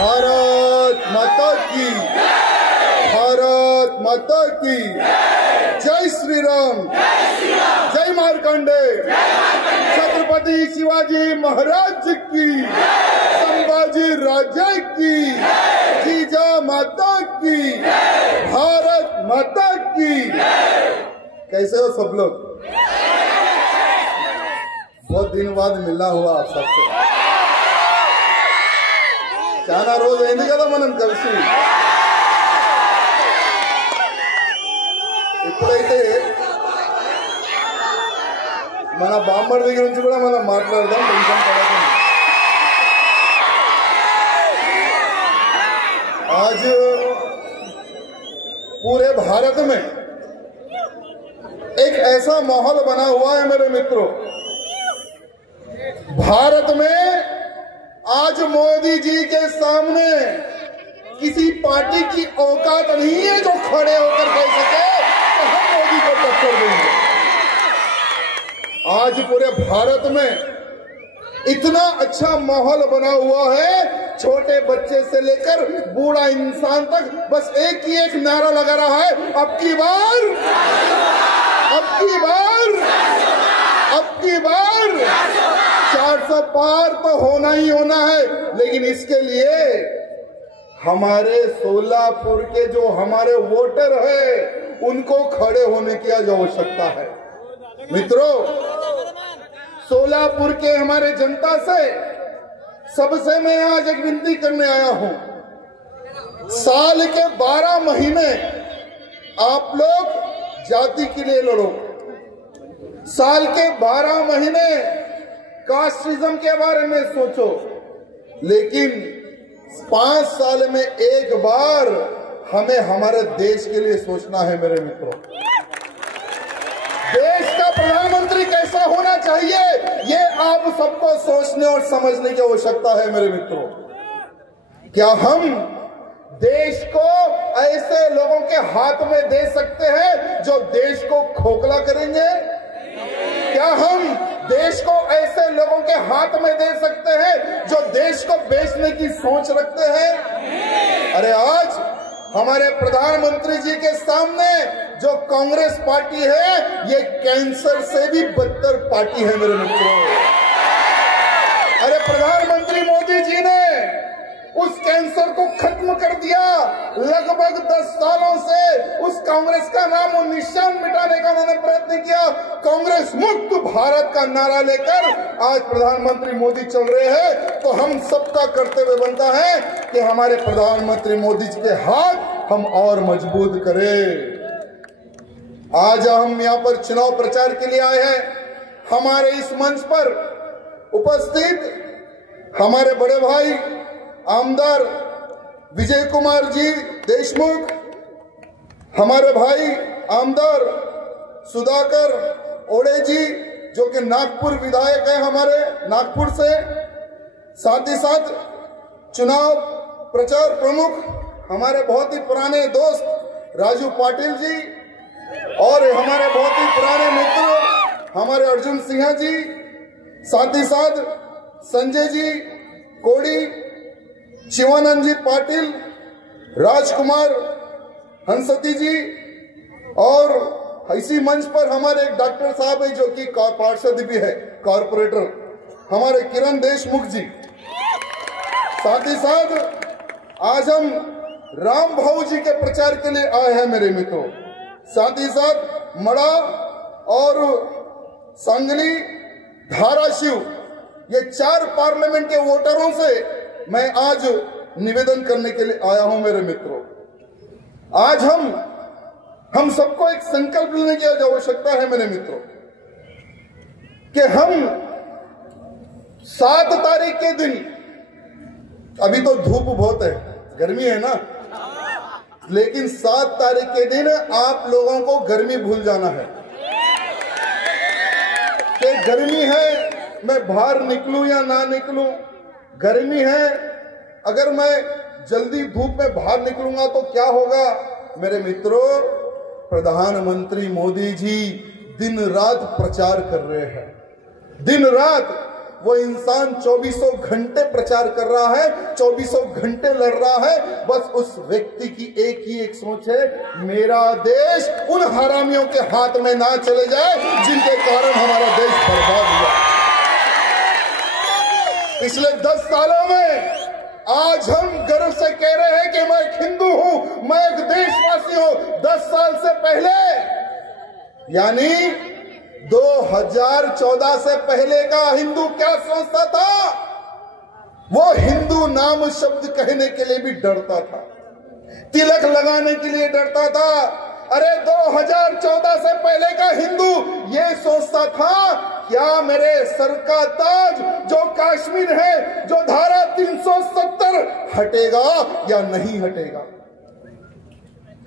भारत माता की, भारत माता की जय श्री राम, जय मार्कंडे, छत्रपति शिवाजी महाराज की, संभाजी राजा की, जीजा माता की, भारत माता की। कैसे हो सब लोग? बहुत दिन बाद मिलना हुआ आप सबसे। చాలా రోజు అయింది కదా మనం కలిసి. ఇప్పుడైతే మన బామ్మడి దగ్గర నుంచి కూడా మనం మాట్లాడదాం, టెన్షన్ పడకండి. आज पूरे भारत में एक ऐसा माहौल बना हुआ है मेरे मित्रों। भारत में आज मोदी जी के सामने किसी पार्टी की औकात नहीं है जो खड़े होकर कह सके तो हम मोदी को टक्कर देंगे। आज पूरे भारत में इतना अच्छा माहौल बना हुआ है, छोटे बच्चे से लेकर बूढ़ा इंसान तक बस एक ही एक नारा लगा रहा है, अब की बार, अब की बार, अब की बार 400 पार तो होना ही होना है। लेकिन इसके लिए हमारे सोलापुर के जो हमारे वोटर हैं उनको खड़े होने की आज आवश्यकता है। मित्रों, सोलापुर के हमारे जनता से सबसे मैं आज एक विनती करने आया हूं। साल के 12 महीने आप लोग जाति के लिए लड़ो, साल के 12 महीने कास्टिज्म के बारे में सोचो, लेकिन 5 साल में एक बार हमें हमारे देश के लिए सोचना है। मेरे मित्रों, देश का प्रधानमंत्री कैसा होना चाहिए ये आप सबको सोचने और समझने की आवश्यकता है। मेरे मित्रों, क्या हम देश को ऐसे लोगों के हाथ में दे सकते हैं जो देश को खोखला करेंगे? क्या हम देश को ऐसे लोगों के हाथ में दे सकते हैं जो देश को बेचने की सोच रखते हैं? अरे आज हमारे प्रधानमंत्री जी के सामने जो कांग्रेस पार्टी है ये कैंसर से भी बदतर पार्टी है। मेरे मित्रों, अरे प्रधानमंत्री मोदी जी ने उस कैंसर को खत्म कर दिया। लगभग 10 सालों से उस कांग्रेस का नाम और निशान मिटाने का उन्होंने प्रयत्न किया। कांग्रेस मुक्त भारत का नारा लेकर आज प्रधानमंत्री मोदी चल रहे हैं। तो हम सबका कर्तव्य बनता है कि हमारे प्रधानमंत्री मोदी जी के हाथ हम और मजबूत करें। आज हम यहाँ पर चुनाव प्रचार के लिए आए हैं। हमारे इस मंच पर उपस्थित हमारे बड़े भाई आमदार विजय कुमार जी देशमुख, हमारे भाई आमदार सुधाकर ओड़े जी जो कि नागपुर विधायक है हमारे नागपुर से, साथ ही साथ चुनाव प्रचार प्रमुख हमारे बहुत ही पुराने दोस्त राजू पाटिल जी, और हमारे बहुत ही पुराने मित्र हमारे अर्जुन सिन्हा जी, साथ ही साथ संजय जी कोड़ी, शिवानंद जी पाटिल, राजकुमार हंसती जी, और इसी मंच पर हमारे एक डॉक्टर साहब है जो कि पार्षद भी है, कॉर्पोरेटर हमारे किरण देशमुख जी। साथ ही साथ आज हम राम भाऊ जी के प्रचार के लिए आए हैं मेरे मित्रों। साथ ही साथ मड़ा और सांगली, धाराशिव, ये 4 पार्लियामेंट के वोटरों से मैं आज निवेदन करने के लिए आया हूं मेरे मित्रों। आज हम सबको एक संकल्प लेने की आवश्यकता है मेरे मित्रों कि हम 7 तारीख के दिन, अभी तो धूप बहुत है, गर्मी है ना, लेकिन 7 तारीख के दिन आप लोगों को गर्मी भूल जाना है कि गर्मी है, मैं बाहर निकलूं या ना निकलूं, गर्मी है, अगर मैं जल्दी धूप में बाहर निकलूंगा तो क्या होगा? मेरे मित्रों, प्रधानमंत्री मोदी जी दिन रात प्रचार कर रहे हैं, दिन रात वो इंसान 24 घंटे प्रचार कर रहा है, 24 घंटे लड़ रहा है। बस उस व्यक्ति की एक ही एक सोच है, मेरा देश उन हरामियों के हाथ में ना चले जाए जिनके कारण हमारा देश बर्बाद हुआ। पिछले 10 सालों में आज हम गर्व से कह रहे हैं कि मैं एक हिंदू हूं, मैं एक देशवासी हूं। 10 साल से पहले यानी 2014 से पहले का हिंदू क्या सोचता था? वो हिंदू नाम शब्द कहने के लिए भी डरता था, तिलक लगाने के लिए डरता था। अरे 2014 से पहले का हिंदू ये सोचता था, क्या मेरे सर का ताज जो कश्मीर है, जो धारा 370 हटेगा या नहीं हटेगा?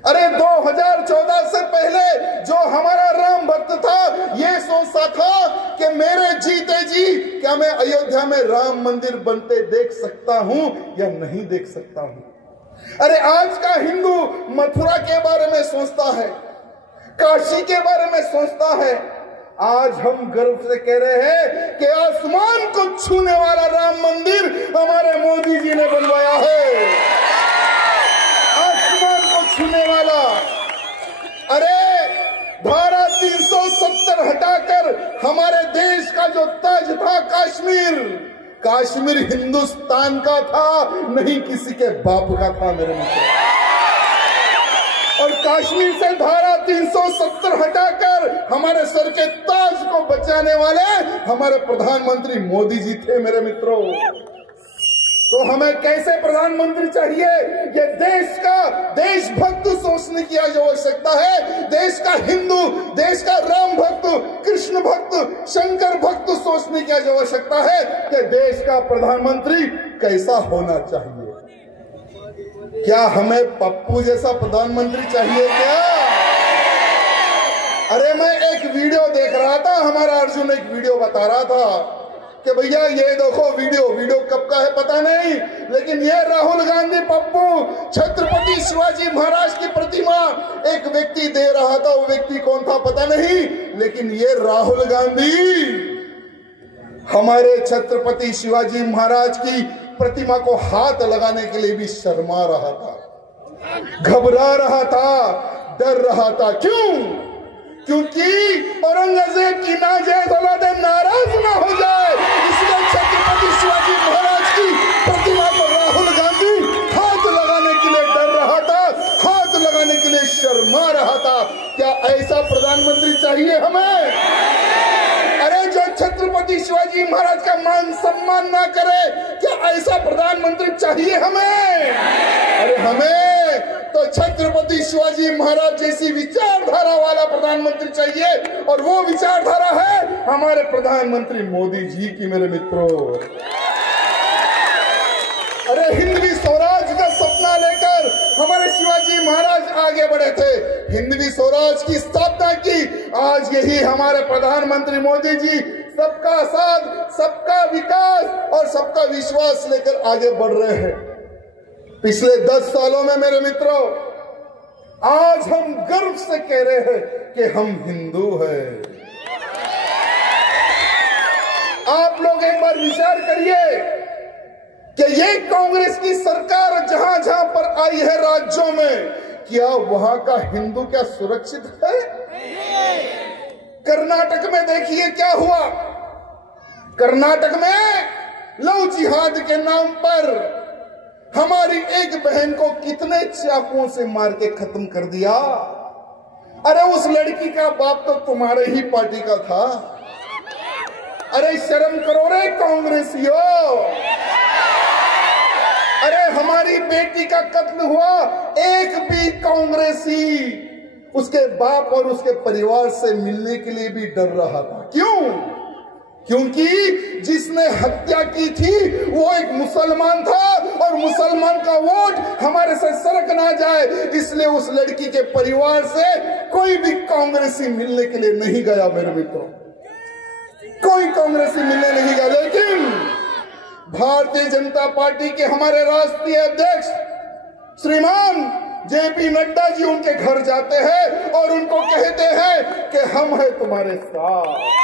अरे 2014 से पहले जो हमारा राम भक्त था ये सोचता था कि मेरे जीते जी क्या मैं अयोध्या में राम मंदिर बनते देख सकता हूं या नहीं देख सकता हूं। अरे आज का हिंदू मथुरा के बारे में सोचता है, काशी के बारे में सोचता है। आज हम गर्व से कह रहे हैं कि आसमान को छूने वाला राम मंदिर हमारे मोदी जी ने बनवाया है, आसमान को छूने वाला। अरे धारा 370 हटाकर हमारे देश का जो ताज था कश्मीर हिंदुस्तान का था, नहीं किसी के बाप का था मेरे मित्र। और कश्मीर से धारा 370 हटाकर हमारे सर के ताज को बचाने वाले हमारे प्रधानमंत्री मोदी जी थे मेरे मित्रों। तो हमें कैसे प्रधानमंत्री चाहिए? ये देश का देशभक्त सोचने की आवश्यकता है। देश का हिंदू, देश का राम भक्त, कृष्ण भक्त, शंकर भक्त सोचने की आवश्यकता है कि देश का प्रधानमंत्री कैसा होना चाहिए। क्या हमें पप्पू जैसा प्रधानमंत्री चाहिए क्या? अरे मैं एक वीडियो देख रहा था, हमारा अर्जुन एक वीडियो बता रहा था कि भैया ये देखो वीडियो कब का है पता नहीं, लेकिन ये राहुल गांधी पप्पू छत्रपति शिवाजी महाराज की प्रतिमा एक व्यक्ति दे रहा था। वो व्यक्ति कौन था पता नहीं, लेकिन ये राहुल गांधी हमारे छत्रपति शिवाजी महाराज की प्रतिमा को हाथ लगाने के लिए भी शर्मा रहा था, घबरा रहा था, डर रहा था। क्यों? क्योंकि औरंगजेब की नाजायज औलादे नाराज ना हो जाए, इसलिए छत्रपति शिवाजी महाराज की प्रतिमा पर राहुल गांधी हाथ लगाने के लिए डर रहा था, हाथ लगाने के लिए शर्मा रहा था। क्या ऐसा प्रधानमंत्री चाहिए हमें? अरे जो छत्रपति शिवाजी महाराज का मान सम्मान ना करे, क्या ऐसा प्रधानमंत्री चाहिए हमें? अरे हमें तो छत्रपति शिवाजी महाराज जैसी विचारधारा वाला प्रधानमंत्री चाहिए, और वो विचारधारा है हमारे प्रधानमंत्री मोदी जी की मेरे मित्रों। अरे हिंदवी स्वराज का सपना लेकर हमारे शिवाजी महाराज आगे बढ़े थे, हिंदवी स्वराज की स्थापना की। आज यही हमारे प्रधानमंत्री मोदी जी सबका साथ, सबका विकास और सबका विश्वास लेकर आगे बढ़ रहे हैं। पिछले 10 सालों में मेरे मित्रों आज हम गर्व से कह रहे हैं कि हम हिंदू हैं। आप लोग एक बार विचार करिए कि ये कांग्रेस की सरकार जहां जहां पर आई है राज्यों में, क्या वहां का हिंदू क्या सुरक्षित है? कर्नाटक में देखिए क्या हुआ। कर्नाटक में लव जिहाद के नाम पर हमारी एक बहन को कितने चाकुओं से मार के खत्म कर दिया। अरे उस लड़की का बाप तो तुम्हारे ही पार्टी का था। अरे शर्म करो रे कांग्रेसियों। अरे हमारी बेटी का कत्ल हुआ, एक भी कांग्रेसी उसके बाप और उसके परिवार से मिलने के लिए भी डर रहा था। क्यों? क्योंकि जिसने हत्या की थी वो एक मुसलमान था, और मुसलमान का वोट हमारे से सरक ना जाए, इसलिए उस लड़की के परिवार से कोई भी कांग्रेसी मिलने के लिए नहीं गया मेरे मित्रों, कोई कांग्रेसी मिलने नहीं गया। लेकिन भारतीय जनता पार्टी के हमारे राष्ट्रीय अध्यक्ष श्रीमान जेपी नड्डा जी उनके घर जाते हैं और उनको कहते हैं कि हम हैं तुम्हारे साथ।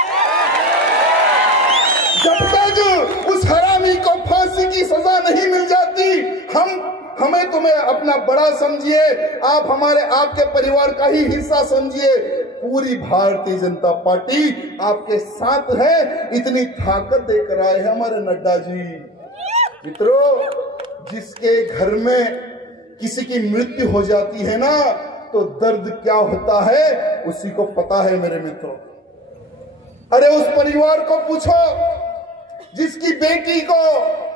जब तक तक उस हरामी को फांसी की सजा नहीं मिल जाती, हमें तुम्हें अपना बड़ा समझिए, आप हमारे आपके परिवार का ही हिस्सा समझिए। पूरी भारतीय जनता पार्टी आपके साथ है। इतनी ताकत देकर आए हैं हमारे नड्डा जी। मित्रों, जिसके घर में किसी की मृत्यु हो जाती है ना, तो दर्द क्या होता है उसी को पता है मेरे मित्रों। अरे उस परिवार को पूछो जिसकी बेटी को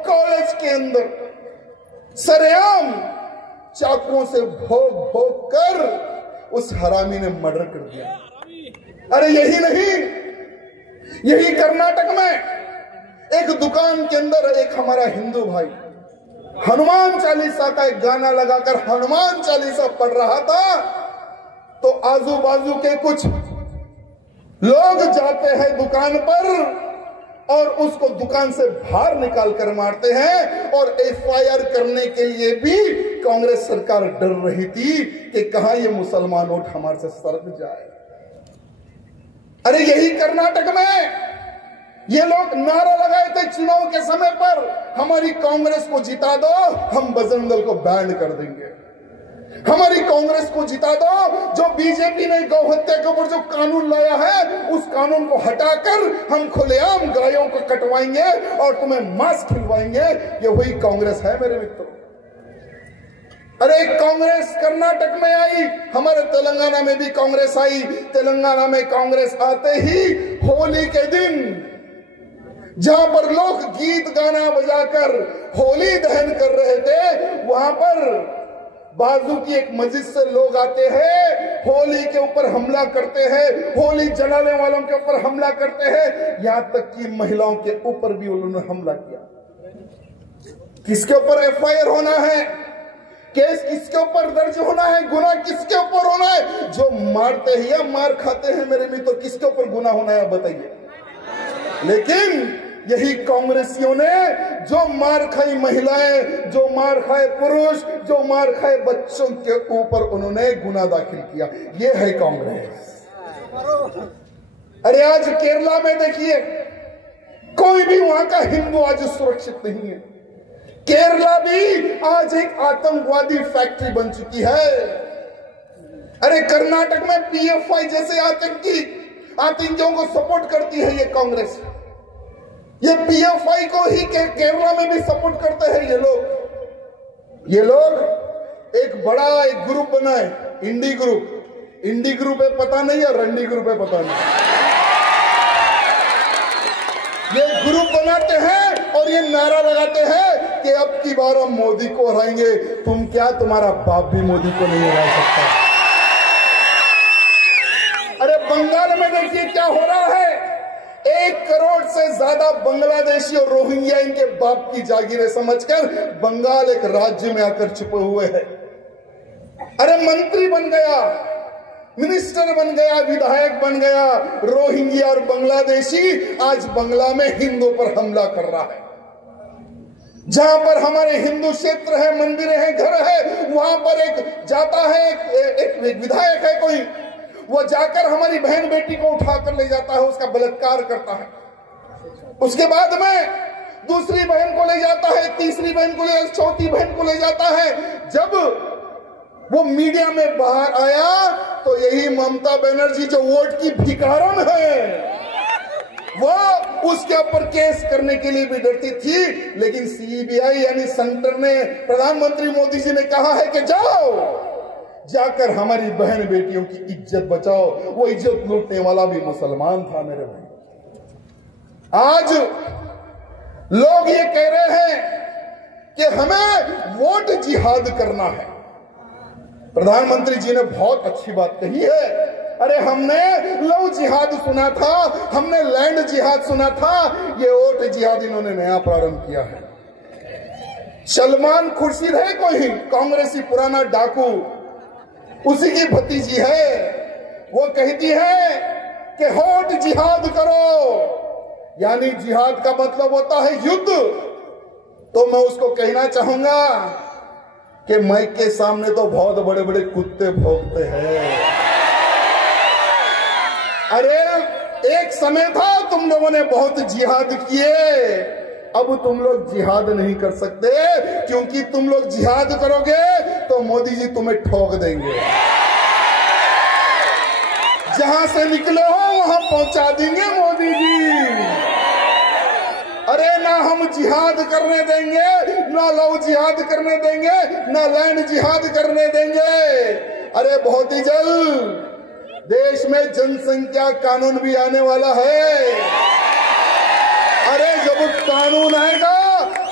कॉलेज के अंदर सरेआम चाकुओं से भोग भोग कर उस हरामी ने मर्डर कर दिया। अरे यही नहीं, यही कर्नाटक में एक दुकान के अंदर एक हमारा हिंदू भाई हनुमान चालीसा का एक गाना लगाकर हनुमान चालीसा पढ़ रहा था, तो आजू बाजू के कुछ लोग जाते हैं दुकान पर और उसको दुकान से बाहर निकाल कर मारते हैं। और एफआईआर करने के लिए भी कांग्रेस सरकार डर रही थी कि कहां ये मुसलमान वोट हमारे से सरक जाए। अरे यही कर्नाटक में ये लोग नारा लगाए थे चुनाव के समय पर, हमारी कांग्रेस को जिता दो, हम बजरंग दल को बैन कर देंगे। हमारी कांग्रेस को जिता दो, जो बीजेपी ने गौ हत्या के ऊपर जो कानून लाया है उस कानून को हटाकर हम खुलेआम गायों को कटवाएंगे और तुम्हें मांस खिलवाएंगे। ये वही कांग्रेस है मेरे मित्रों। अरे कांग्रेस कर्नाटक में आई, हमारे तेलंगाना में भी कांग्रेस आई। तेलंगाना में कांग्रेस आते ही होली के दिन जहां पर लोग गीत गाना बजाकर होली दहन कर रहे थे, वहां पर बाजू की एक मस्जिद से लोग आते हैं, होली के ऊपर हमला करते हैं, होली जलाने वालों के ऊपर हमला करते हैं, यहां तक कि महिलाओं के ऊपर भी उन्होंने हमला किया। किसके ऊपर एफआईआर होना है, केस किसके ऊपर दर्ज होना है, गुनाह किसके ऊपर होना है? जो मारते हैं या मार खाते हैं मेरे मित्र, किसके ऊपर गुनाह होना है बताइए। लेकिन यही कांग्रेसियों ने जो मार खाई महिलाएं, जो मार खाए पुरुष, जो मार खाए बच्चों के ऊपर उन्होंने गुनाह दाखिल किया। ये है कांग्रेस। अरे आज केरला में देखिए, कोई भी वहां का हिंदू आज सुरक्षित नहीं है। केरला भी आज एक आतंकवादी फैक्ट्री बन चुकी है। अरे कर्नाटक में पीएफआई जैसे आतंकियों को सपोर्ट करती है ये कांग्रेस। ये पीएफआई को ही केरला में भी सपोर्ट करते हैं ये लोग एक बड़ा एक ग्रुप बनाए, इंडी ग्रुप है पता नहीं है, रंडी ग्रुप है पता नहीं। ये ग्रुप बनाते हैं और ये नारा लगाते हैं कि अब की बार हम मोदी को हराएंगे। तुम क्या, तुम्हारा बाप भी मोदी को नहीं हरा सकता। अरे बंगाल में देखिए क्या हो रहा है, 1 करोड़ से ज्यादा बांग्लादेशी और रोहिंग्या इनके बाप की जागीरें समझकर बंगाल एक राज्य में आकर छुपे हुए हैं। अरे मंत्री बन गया, मिनिस्टर बन गया, विधायक बन गया, रोहिंग्या और बांग्लादेशी आज बंगला में हिंदुओं पर हमला कर रहा है। जहां पर हमारे हिंदू क्षेत्र है, मंदिर है, घर है, वहां पर एक जाता है, एक विधायक है कोई, वो जाकर हमारी बहन बेटी को उठाकर ले जाता है, उसका बलात्कार करता है। उसके बाद में दूसरी बहन को ले जाता है, तीसरी बहन को ले, चौथी बहन को ले जाता है। जब वो मीडिया में बाहर आया तो यही ममता बनर्जी जो वोट की भिखारन है, वो उसके ऊपर केस करने के लिए भी डरती थी। लेकिन सीबीआई यानी सेंटर ने, प्रधानमंत्री मोदी जी ने कहा है कि जाओ, जाकर हमारी बहन बेटियों की इज्जत बचाओ। वो इज्जत लूटने वाला भी मुसलमान था मेरे भाई। आज लोग ये कह रहे हैं कि हमें वोट जिहाद करना है। प्रधानमंत्री जी ने बहुत अच्छी बात कही है। अरे हमने लव जिहाद सुना था, हमने लैंड जिहाद सुना था, ये वोट जिहाद इन्होंने नया प्रारंभ किया है। सलमान खुर्शीद है कोई कांग्रेसी पुराना डाकू, उसी की भतीजी है, वो कहती है कि होट जिहाद करो, यानी जिहाद का मतलब होता है युद्ध। तो मैं उसको कहना चाहूंगा कि माइक के सामने तो बहुत बड़े बड़े कुत्ते भौंकते हैं। अरे एक समय था तुम लोगों ने बहुत जिहाद किए, अब तुम लोग जिहाद नहीं कर सकते, क्योंकि तुम लोग जिहाद करोगे तो मोदी जी तुम्हें ठोक देंगे। जहां से निकले हो वहां पहुंचा देंगे मोदी जी। अरे ना हम जिहाद करने देंगे, ना लव जिहाद करने देंगे, ना लैंड जिहाद करने देंगे। अरे बहुत ही जल्द देश में जनसंख्या कानून भी आने वाला है। अरे जब कानून आएगा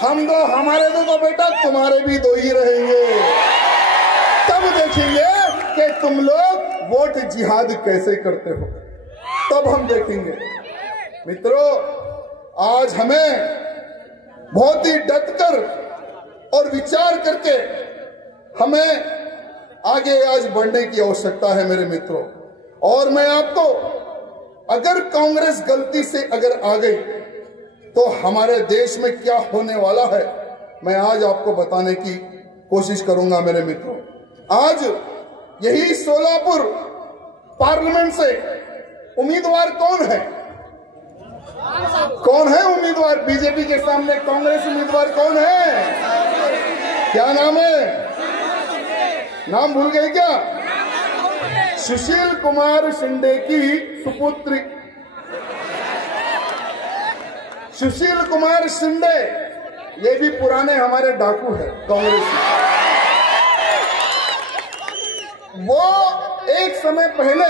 हम दो, हमारे दो तो बेटा तुम्हारे भी दो ही रहेंगे। तब देखेंगे कि तुम लोग वोट जिहाद कैसे करते हो, तब हम देखेंगे। मित्रों, आज हमें बहुत ही डटकर और विचार करके हमें आगे आज बढ़ने की आवश्यकता है मेरे मित्रों। और मैं आपको, अगर कांग्रेस गलती से अगर आ गई तो हमारे देश में क्या होने वाला है, मैं आज आपको बताने की कोशिश करूंगा मेरे मित्रों। आज यही सोलापुर पार्लियामेंट से उम्मीदवार कौन है? कौन है उम्मीदवार? बीजेपी के सामने कांग्रेस उम्मीदवार कौन है? क्या नाम है? नाम भूल गए क्या? सुशील कुमार शिंदे की सुपुत्री सुशील कुमार शिंदे, ये भी पुराने हमारे डाकू है कांग्रेस में। वो एक समय पहले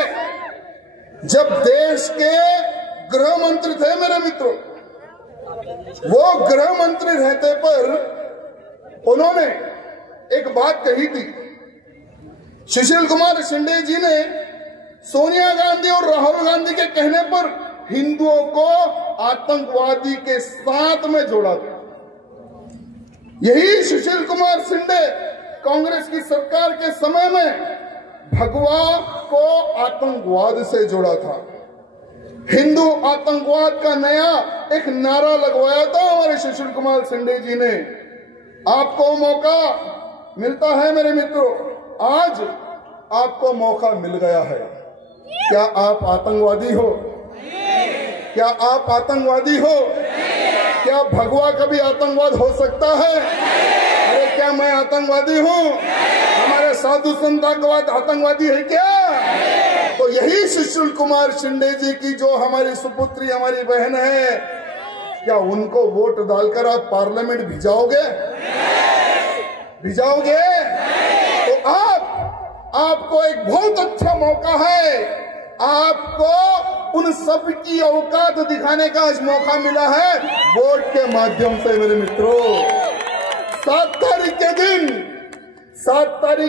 जब देश के गृह मंत्री थे मेरे मित्रों, वो गृह मंत्री रहते पर उन्होंने एक बात कही थी। सुशील कुमार शिंदे जी ने सोनिया गांधी और राहुल गांधी के कहने पर हिंदुओं को आतंकवादी के साथ में जोड़ा था। यही सुशील कुमार शिंदे कांग्रेस की सरकार के समय में भगवा को आतंकवाद से जोड़ा था। हिंदू आतंकवाद का नया एक नारा लगवाया था हमारे सुशील कुमार शिंदे जी ने। आपको मौका मिलता है मेरे मित्रों, आज आपको मौका मिल गया है। क्या आप आतंकवादी हो? क्या आप आतंकवादी हो? क्या भगवा कभी आतंकवाद हो सकता है? अरे क्या मैं आतंकवादी हूँ? हमारे साधु संत आतंकवादी है क्या? तो यही सुशील कुमार शिंदे जी की जो हमारी सुपुत्री, हमारी बहन है, क्या उनको वोट डालकर आप पार्लियामेंट भिजाओगे? भिजाओगे? तो आपको एक बहुत अच्छा मौका है। आपको उन सब की औकात दिखाने का आज मौका मिला है वोट के माध्यम से मेरे मित्रों। 7 तारीख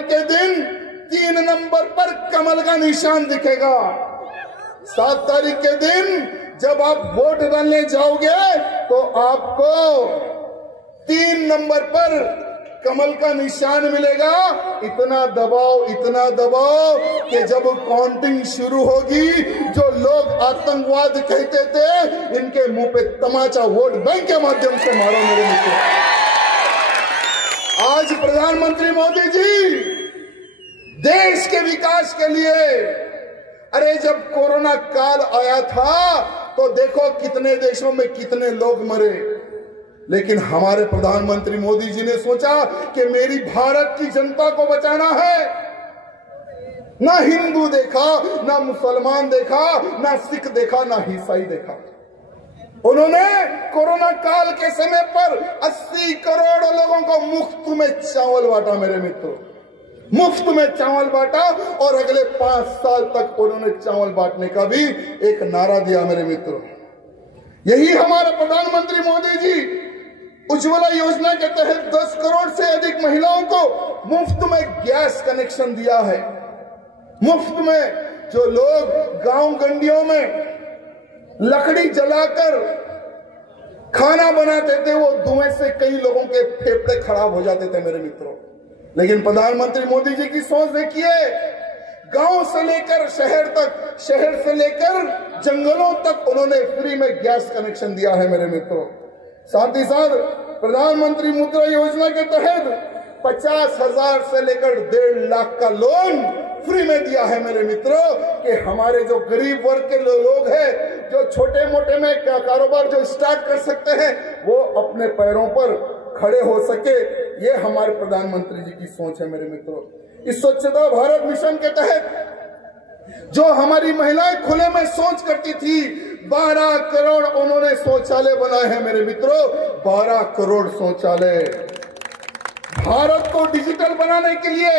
के दिन 3 नंबर पर कमल का निशान दिखेगा। 7 तारीख के दिन जब आप वोट डालने जाओगे तो आपको 3 नंबर पर कमल का निशान मिलेगा। इतना दबाव कि जब काउंटिंग शुरू होगी, जो लोग आतंकवाद कहते थे, इनके मुंह पे तमाचा वोट बैंक के माध्यम से मारो मेरे मित्रों। आज प्रधानमंत्री मोदी जी देश के विकास के लिए, अरे जब कोरोना काल आया था तो देखो कितने देशों में कितने लोग मरे, लेकिन हमारे प्रधानमंत्री मोदी जी ने सोचा कि मेरी भारत की जनता को बचाना है। ना हिंदू देखा, ना मुसलमान देखा, ना सिख देखा, ना ईसाई देखा। उन्होंने कोरोना काल के समय पर 80 करोड़ लोगों को मुफ्त में चावल बांटा मेरे मित्रों, मुफ्त में चावल बांटा। और अगले 5 साल तक उन्होंने चावल बांटने का भी एक नारा दिया मेरे मित्रों। यही हमारे प्रधानमंत्री मोदी जी उज्ज्वला योजना के तहत 10 करोड़ से अधिक महिलाओं को मुफ्त में गैस कनेक्शन दिया है। मुफ्त में जो लोग गांव गंडियों में लकड़ी जलाकर खाना बनाते थे, वो धुएं से कई लोगों के फेफड़े खराब हो जाते थे मेरे मित्रों। लेकिन प्रधानमंत्री मोदी जी की सोच देखिए, गांव से लेकर शहर तक, शहर से लेकर जंगलों तक उन्होंने फ्री में गैस कनेक्शन दिया है मेरे मित्रों। साथ ही साथ प्रधानमंत्री मुद्रा योजना के तहत 50,000 से लेकर 1.5 लाख का लोन फ्री में दिया है मेरे मित्रों, कि हमारे जो गरीब वर्ग के लोग हैं जो छोटे मोटे में कारोबार जो स्टार्ट कर सकते हैं वो अपने पैरों पर खड़े हो सके, ये हमारे प्रधानमंत्री जी की सोच है मेरे मित्रों। इस स्वच्छता भारत मिशन के तहत जो हमारी महिलाएं खुले में शौच करती थी, 12 करोड़ उन्होंने शौचालय बनाए हैं मेरे मित्रों, 12 करोड़ शौचालय। भारत को डिजिटल बनाने के लिए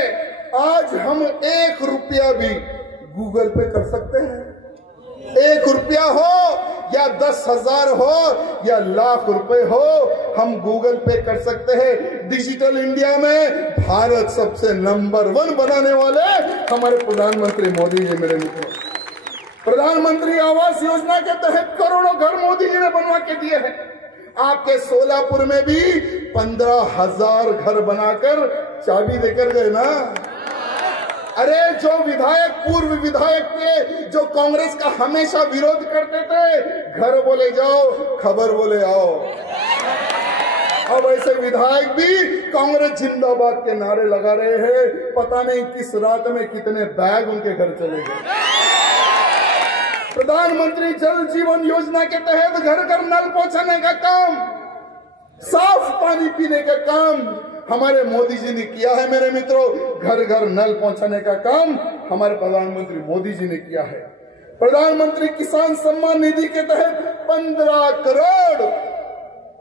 आज हम 1 रुपया भी गूगल पे कर सकते हैं। 1 रुपया हो या 10,000 हो या लाख रुपए हो, हम गूगल पे कर सकते हैं। डिजिटल इंडिया में भारत सबसे नंबर 1 बनाने वाले हमारे प्रधानमंत्री मोदी जी मेरे मित्रों। प्रधानमंत्री आवास योजना के तहत करोड़ों घर मोदी जी ने बनवा के दिए हैं। आपके सोलापुर में भी 15,000 घर बनाकर चाबी देकर गए ना। अरे जो विधायक, पूर्व विधायक थे जो कांग्रेस का हमेशा विरोध करते थे, घर बोले जाओ खबर बोले आओ, अब ऐसे विधायक भी कांग्रेस जिंदाबाद के नारे लगा रहे हैं। पता नहीं किस रात में कितने बैग उनके घर चले गए। प्रधानमंत्री जल जीवन योजना के तहत घर घर नल पहुंचाने का काम, साफ पानी पीने का काम हमारे मोदी जी ने किया है मेरे मित्रों। घर घर नल पहुंचाने का काम हमारे प्रधानमंत्री मोदी जी ने किया है। प्रधानमंत्री किसान सम्मान निधि के तहत 15 करोड़।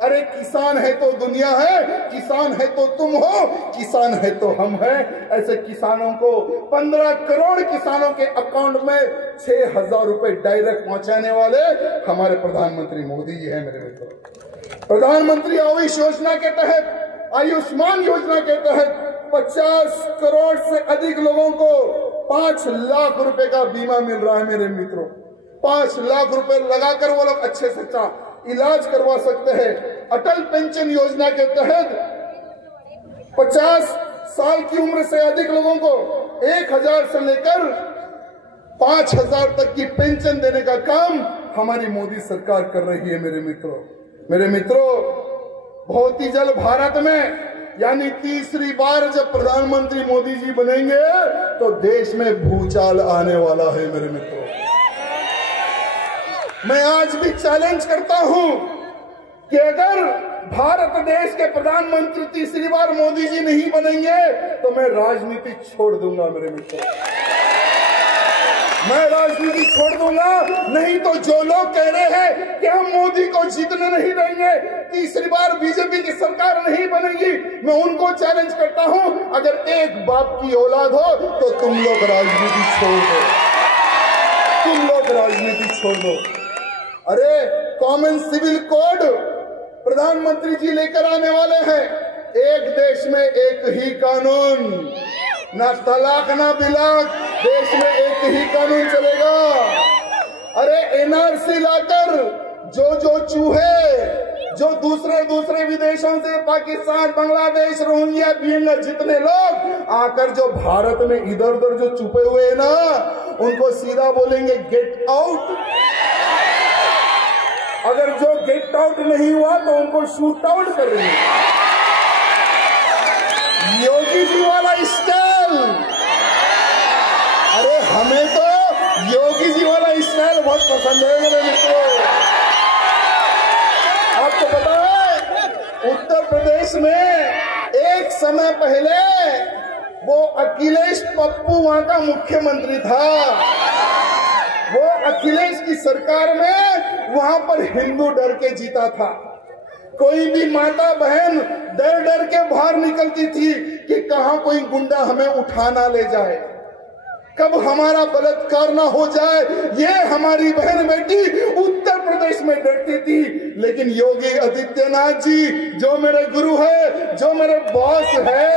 अरे किसान है तो दुनिया है, किसान है तो तुम हो, किसान है तो हम हैं। ऐसे किसानों को 15 करोड़ किसानों के अकाउंट में 6,000 रुपए डायरेक्ट पहुंचाने वाले हमारे प्रधानमंत्री मोदी जी हैं मेरे मित्रों। प्रधानमंत्री आयुष योजना के तहत, आयुष्मान योजना के तहत 50 करोड़ से अधिक लोगों को 5 लाख रुपए का बीमा मिल रहा है मेरे मित्रों। 5 लाख रुपए लगाकर वो लोग अच्छे से इलाज करवा सकते हैं। अटल पेंशन योजना के तहत 50 साल की उम्र से अधिक लोगों को 1,000 से लेकर 5,000 तक की पेंशन देने का काम हमारी मोदी सरकार कर रही है मेरे मित्रों। मेरे मित्रों, बहुत ही जल्द भारत में यानी तीसरी बार जब प्रधानमंत्री मोदी जी बनेंगे तो देश में भूचाल आने वाला है मेरे मित्रों। मैं आज भी चैलेंज करता हूं कि अगर भारत देश के प्रधानमंत्री तीसरी बार मोदी जी नहीं बनेंगे तो मैं राजनीति छोड़ दूंगा मेरे मित्रों। मैं राजनीति छोड़ दूंगा। नहीं तो जो लोग कह रहे हैं कि हम मोदी को जीतने नहीं देंगे, तीसरी बार बीजेपी की सरकार नहीं बनेगी, मैं उनको चैलेंज करता हूं, अगर एक बाप की औलाद हो तो तुम लोग राजनीति छोड़ दो, तुम लोग राजनीति छोड़ दो। अरे कॉमन सिविल कोड प्रधानमंत्री जी लेकर आने वाले हैं। एक देश में एक ही कानून, ना तलाक ना बिलाक, देश में एक ही कानून चलेगा। अरे एनआरसी लाकर जो चूहे जो दूसरे विदेशों से पाकिस्तान, बांग्लादेश, रोहिंग्या, बिहार जितने लोग आकर जो भारत में इधर उधर जो छुपे हुए हैं ना, उनको सीधा बोलेंगे गेट आउट। अगर जो गेट आउट नहीं हुआ तो उनको शूट आउट करेंगे। योगी जी वाला स्टाइल, अरे हमें तो योगी जी वाला स्टाइल बहुत पसंद है मेरे मित्रों। आपको पता है उत्तर प्रदेश में एक समय पहले वो अखिलेश पप्पू वहां का मुख्यमंत्री था। वो अखिलेश की सरकार में वहां पर हिंदू डर के जीता था। कोई भी माता बहन डर डर के बाहर निकलती थी कि कहां कोई गुंडा हमें उठा ना ले जाए, कब हमारा बलात्कार ना हो जाए, ये हमारी बहन बेटी उत्तर प्रदेश में डरती थी। लेकिन योगी आदित्यनाथ जी जो मेरे गुरु है, जो मेरे बॉस है,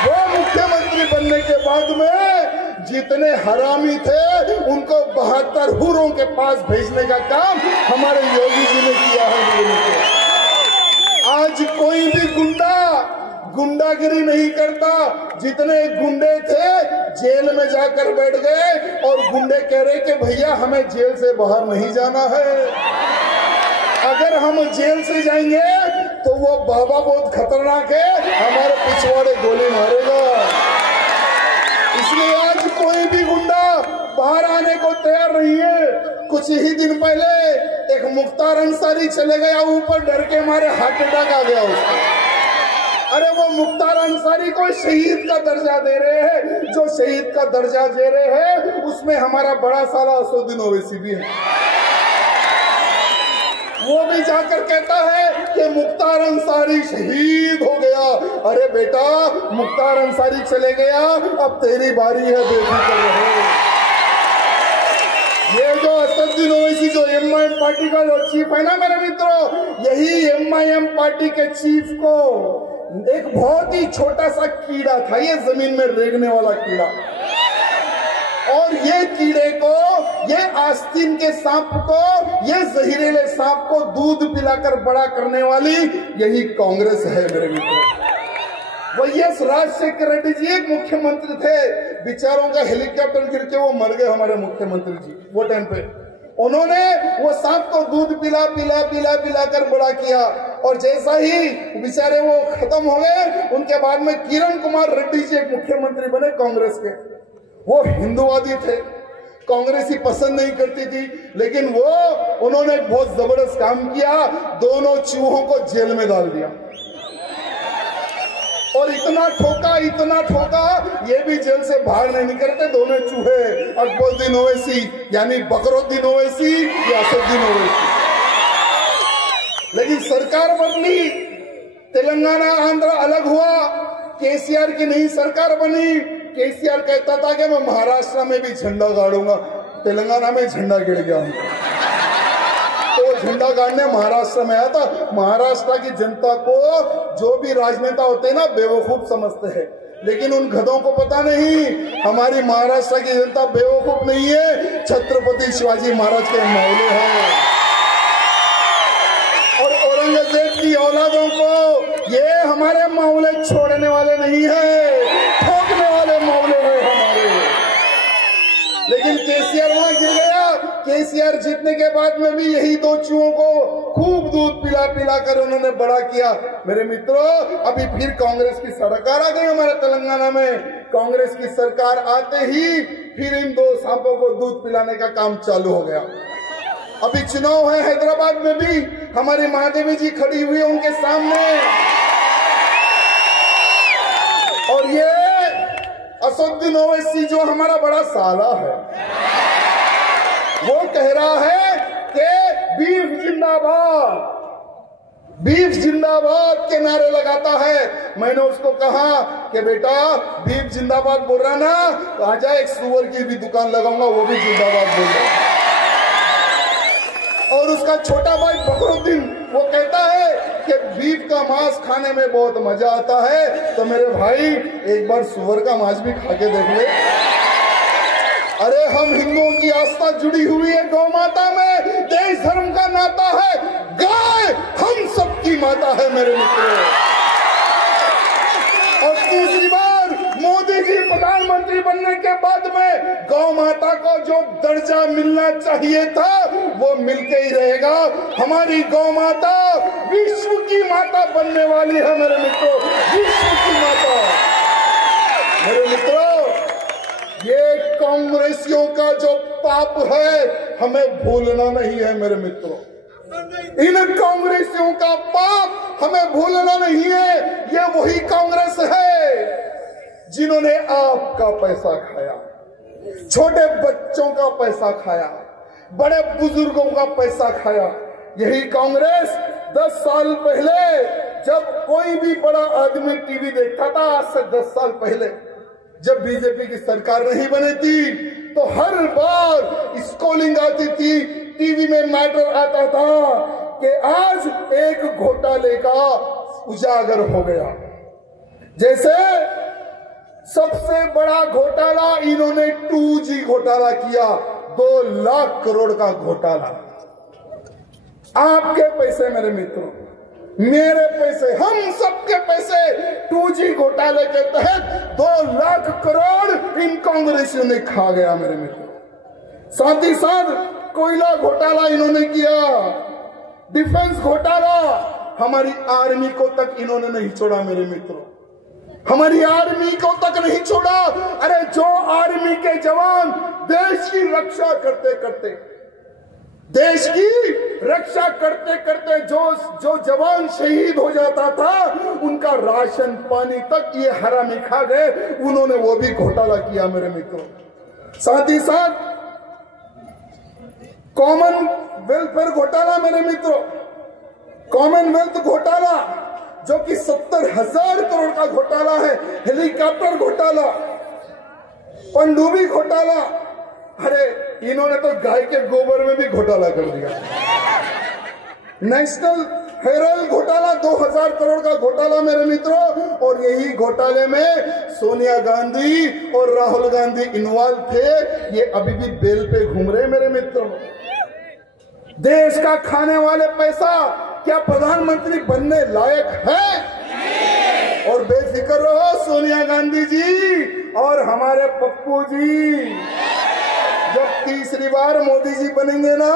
वो मुख्यमंत्री बनने के बाद में जितने हरामी थे उनको 72 हुरों के पास भेजने का काम हमारे योगी जी ने किया है। आज कोई भी गुंडागिरी नहीं करता। जितने गुंडे थे जेल में जाकर बैठ गए और गुंडे कह रहे कि भैया हमें जेल से बाहर नहीं जाना है, अगर हम जेल से जाएंगे तो वो बाबा बहुत खतरनाक है, हमारे पिछवाड़े गोली मारेगा। इसलिए आज कोई भी गुंडा बाहर आने को तैयार नहीं है। कुछ ही दिन पहले एक मुख्तार अंसारी चले गया ऊपर, डर के मारे हार्ट अटैक आ गया उसको। अरे वो मुख्तार अंसारी को शहीद का दर्जा दे रहे हैं, जो शहीद का दर्जा दे रहे हैं उसमें हमारा बड़ा साला असदुद्दीन ओवैसी भी है। वो भी जाकर कहता है कि मुख्तार अंसारी शहीद हो गया। अरे बेटा, मुख्तार अंसारी चले गया, अब तेरी बारी है, बेफिक्र रहो। ये जो असदुद्दीन ओवैसी जो एमआईएम पार्टी का जो चीफ है ना मेरे मित्रों, यही एमआईएम पार्टी के चीफ को एक बहुत ही छोटा सा कीड़ा था, ये जमीन में रेंगने वाला कीड़ा, और ये कीड़े को, ये आस्तीन के सांप को, ये जहरीले सांप को दूध पिलाकर बड़ा करने वाली यही कांग्रेस है मेरे मित्रों। वाईएस राजशेखर रेड्डी जी एक मुख्यमंत्री थे, बेचारों का हेलीकॉप्टर गिर के वो मर गए हमारे मुख्यमंत्री जी। वो टाइम पे उन्होंने वो सांप को दूध पिला पिला पिला पिला कर बड़ा किया, और जैसा ही बेचारे वो खत्म हो गए, उनके बाद में किरण कुमार रेड्डी जी एक मुख्यमंत्री बने कांग्रेस के। वो हिंदुवादी थे, कांग्रेस ही पसंद नहीं करती थी, लेकिन वो उन्होंने बहुत जबरदस्त काम किया, दोनों चूहों को जेल में डाल दिया, और इतना ठोका ये भी जेल से बाहर नहीं निकलते दोनों चूहे, अकबरुद्दीन ओवैसी यानी बकरुद्दीन ओवैसी या असदुद्दीन ओवैसी। लेकिन सरकार बदली, तेलंगाना आंध्र अलग हुआ, केसीआर की नई सरकार बनी। केसीआर कहता था कि मैं महाराष्ट्र में भी झंडा गाड़ूंगा, तेलंगाना में झंडा गिर गया, तो झंडा गाड़ने महाराष्ट्र में आया था। महाराष्ट्र की जनता को जो भी राजनेता होते हैं ना बेवकूफ समझते हैं, लेकिन उन गधों को पता नहीं हमारी महाराष्ट्र की जनता बेवकूफ नहीं है, छत्रपति शिवाजी महाराज के मौले हैं। और औरंगजेब की औलादों को ये हमारे मौले छोड़ने वाले नहीं है, ठोकने वाले मौले हैं हमारे। लेकिन केसीआर वहां गिर गया। केसीआर जीतने के बाद में भी यही दो चूहों को खूब दूध पिला पिला कर उन्होंने बड़ा किया। मेरे मित्रों, अभी फिर कांग्रेस की सरकार आ गई हमारे तेलंगाना में। कांग्रेस की सरकार आते ही फिर इन दो सांपों को दूध पिलाने का काम चालू हो गया। अभी चुनाव है हैदराबाद में भी, हमारी महादेवी जी खड़ी हुई है उनके सामने, और ये असदुद्दीन ओवैसी जो हमारा बड़ा साला है, वो कह रहा है कि बीफ जिंदाबाद, बीफ जिंदाबाद के नारे लगाता है। मैंने उसको कहा कि बेटा बीफ जिंदाबाद बोल रहा ना, तो आजा एक सुअर की भी दुकान लगाऊंगा, वो भी जिंदाबाद बोल रहा। और उसका छोटा भाई बकरुद्दीन वो कहता है कि बीफ का मांस खाने में बहुत मजा आता है, तो मेरे भाई एक बार सुअर का मांस भी खा के देख ले। अरे हम हिंदुओं की आस्था जुड़ी हुई है गौ माता में, देश धर्म का नाता है, गाय हम सबकी माता है मेरे मित्रों। और तीसरी बार मोदी जी प्रधानमंत्री बनने के बाद में गौ माता को जो दर्जा मिलना चाहिए था वो मिलके ही रहेगा। हमारी गौ माता विश्व की माता बनने वाली है मेरे मित्रों, विश्व की माता। मेरे मित्रों, ये कांग्रेसियों का जो पाप है हमें भूलना नहीं है मेरे मित्रों। इन कांग्रेसियों का पाप हमें भूलना नहीं है। ये वही कांग्रेस है जिन्होंने आपका पैसा खाया, छोटे बच्चों का पैसा खाया, बड़े बुजुर्गों का पैसा खाया। यही कांग्रेस 10 साल पहले जब कोई भी बड़ा आदमी टीवी देखता था, आज से 10 साल पहले जब बीजेपी की सरकार नहीं बनी थी, तो हर बार स्कॉलिंग आती थी, टीवी में मैटर आता था कि आज एक घोटाले का उजागर हो गया। जैसे सबसे बड़ा घोटाला इन्होंने 2G घोटाला किया, 2 लाख करोड़ का घोटाला। आपके पैसे मेरे मित्रों, मेरे पैसे, हम सबके पैसे 2G घोटाले के तहत 2 लाख करोड़ इन कांग्रेसियों ने खा गया मेरे मित्रों। साथ ही साथ कोयला घोटाला इन्होंने किया, डिफेंस घोटाला, हमारी आर्मी को तक इन्होंने नहीं छोड़ा मेरे मित्रों, हमारी आर्मी को तक नहीं छोड़ा। अरे जो आर्मी के जवान देश की रक्षा करते करते देश की रक्षा करते करते जो जवान शहीद हो जाता था, उनका राशन पानी तक ये हरामी खा गए। उन्होंने वो भी घोटाला किया मेरे मित्रों। साथ ही साथ कॉमन वेलफेयर घोटाला मेरे मित्रों, कॉमनवेल्थ घोटाला जो कि 70,000 करोड़ का घोटाला है, हेलीकॉप्टर घोटाला, पनडुब्बी घोटाला, अरे इन्होंने तो गाय के गोबर में भी घोटाला कर दिया। नेशनल हेराल्ड घोटाला 2,000 करोड़ का घोटाला मेरे मित्रों, और यही घोटाले में सोनिया गांधी और राहुल गांधी इन्वॉल्व थे। ये अभी भी बेल पे घूम रहे मेरे मित्रों। देश का खाने वाले पैसा क्या प्रधानमंत्री बनने लायक है? और बेफिक्र रहो सोनिया गांधी जी और हमारे पप्पू जी, जब तीसरी बार मोदी जी बनेंगे ना,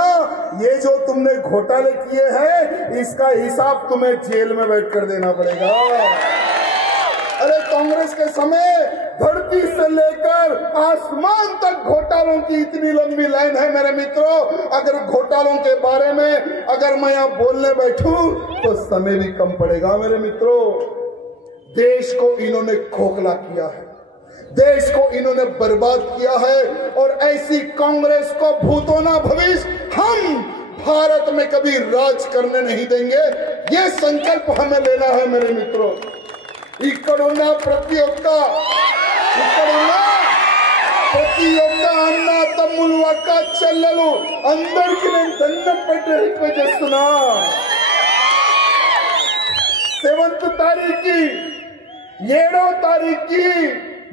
ये जो तुमने घोटाले किए हैं इसका हिसाब तुम्हें जेल में बैठकर देना पड़ेगा। अरे कांग्रेस के समय धरती से लेकर आसमान तक घोटालों की इतनी लंबी लाइन है मेरे मित्रों। अगर घोटालों के बारे में अगर मैं यहाँ बोलने बैठूं तो समय भी कम पड़ेगा मेरे मित्रों। देश को इन्होंने खोखला किया है, देश को इन्होंने बर्बाद किया है, और ऐसी कांग्रेस को भूतोना भविष्य हम भारत में कभी राज करने नहीं देंगे। ये संकल्प हमें लेना है मेरे मित्रों। इकड़ुना प्रतियोगिता అన్న తమ్ముళ్ళు అక్క చెల్లెలు అందరికీ నేను దండం పెట్టి రిక్వెస్ట్ చేస్తున్నా। 7th तारीख की 7వ तारीख की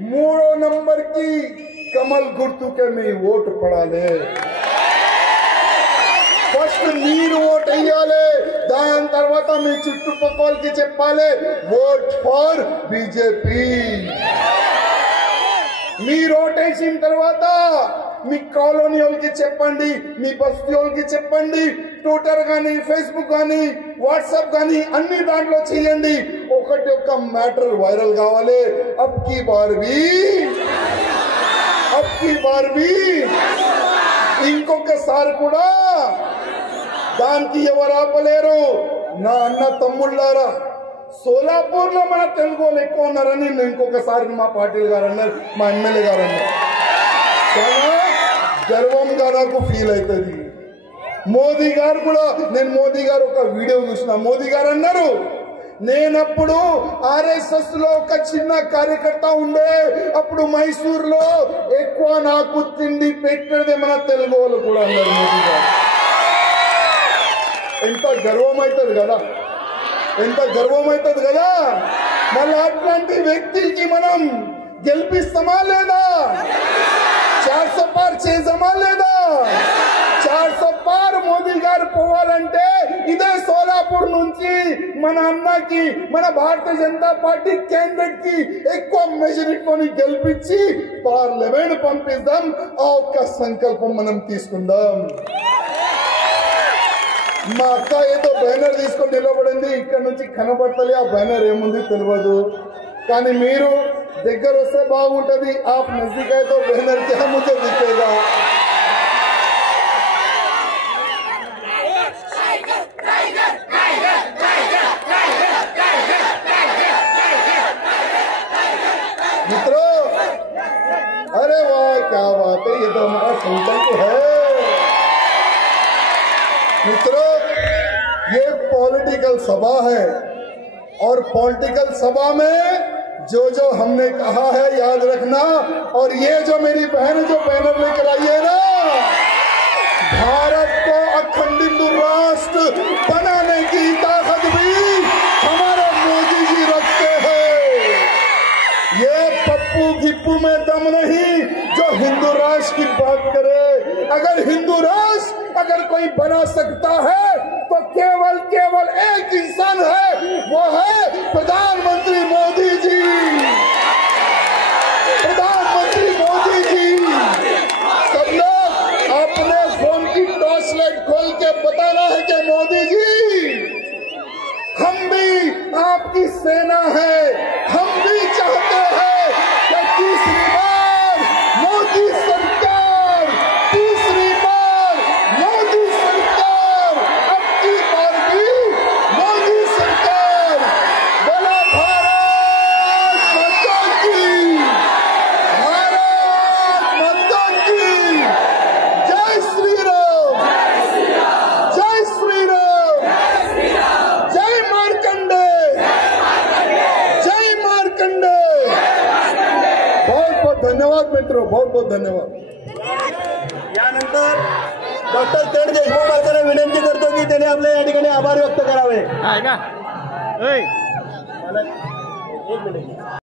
3వ नंबर की कमल गुर्तुके में वोट पड़ाले। ఫస్ట్ మీరు ఓట్ వేయాలి, దాని తర్వాత మీ చుట్టుపక్కలకి చెప్పాలి ఓట్ ఫర్ బీజేపీ। మీరు ఓట్ వేసిన తర్వాత మీ కాలనీ వాళ్ళకి చెప్పండి, మీ బస్తీ వాళ్ళకి చెప్పండి, ట్విట్టర్ కానీ ఫేస్బుక్ కానీ వాట్సాప్ కానీ అన్ని దాంట్లో చేయండి। ఒకటి ఒక్క మ్యాటర్ వైరల్ కావాలి। అబ్ కీ బార్ भी ఇంకొకసారి కూడా దానికి ఎవరు ఆపలేరు। నా అన్న తమ్ముళ్ళారా, సోలాపూర్లో మన తెలుగు వాళ్ళు ఎక్కువ ఉన్నారని ఇంకొకసారి మా పాటిల్ గారు అన్నారు, మా ఎమ్మెల్యే గారు అన్నారు। చాలా గర్వంగా నాకు ఫీల్ అవుతుంది। మోదీ గారు కూడా, నేను మోదీ గారు ఒక వీడియో చూసిన, మోదీ గారు అన్నారు నేనప్పుడు ఆర్ఎస్ఎస్ లో ఒక చిన్న కార్యకర్త ఉండే, అప్పుడు మైసూర్లో ఎక్కువ నాకు తిండి పెట్టేదే మన తెలుగు వాళ్ళు కూడా అన్నారు మోదీ గారు। ఎంత గర్వం అవుతుంది కదా, ఎంత గర్వం అవుతుంది కదా। మళ్ళీ అట్లాంటి వ్యక్తికి మనం గెలిపిస్తామా లేదా? 400 పార్ చేద్దామా లేదా? 400 పార్ మోదీ గారు పోవాలంటే ఇదే సోలాపూర్ నుంచి మన అన్నకి, మన భారతీయ జనతా పార్టీ క్యాండిడేట్ కి ఎక్కువ మెజారిటీని గెలిపించి పార్లమెంట్ పంపిద్దాం। ఆ ఒక్క సంకల్పం మనం తీసుకుందాం। మా అక్క ఏదో బ్యానర్ తీసుకొని నిలబడింది, ఇక్కడ నుంచి కనబడతలే ఆ బ్యానర్ ఏముంది తెలియదు, కానీ మీరు దగ్గర వస్తే బాగుంటది। ఆప్ నజదీక్ అయితే బ్యానర్ క్యా ముझे दिखेगा। मित्रों, अरे वाह क्या बात है, ये तो हमारा संकल्प है। मित्रों, ये पॉलिटिकल सभा है, और पॉलिटिकल सभा में जो जो हमने कहा है याद रखना। और ये जो मेरी बहन जो बैनर लेकर आई है ना, भारत को अखंडित राष्ट्र बनाने की ताकत भी हमारे मोदी जी रखते हैं। ये पप्पू गिप्पू में दम नहीं जो हिंदू राष्ट्र की बात करे। अगर हिंदू राष्ट्र अगर कोई बना सकता है तो केवल एक इंसान है, वो है प्रधानमंत्री मोदी जी। प्रधानमंत्री मोदी जी। सब लोग अपने फोन की टॉर्च लाइट खोल के बताना है कि मोदी जी हम भी आपकी सेना है, हम भी चाहते हैं कि तीसरी बार मोदी सरकार, तीसरी बार मोदी सरकार बहुत धन्यवाद मित्रों, बहुत बहुत धन्यवाद. यानंतर डॉक्टर तेड देशमुख पालकांना विनंती करतो की त्यांनी आपले या ठिकाणी आभार व्यक्त करावे. आहे का? एक मिनिट.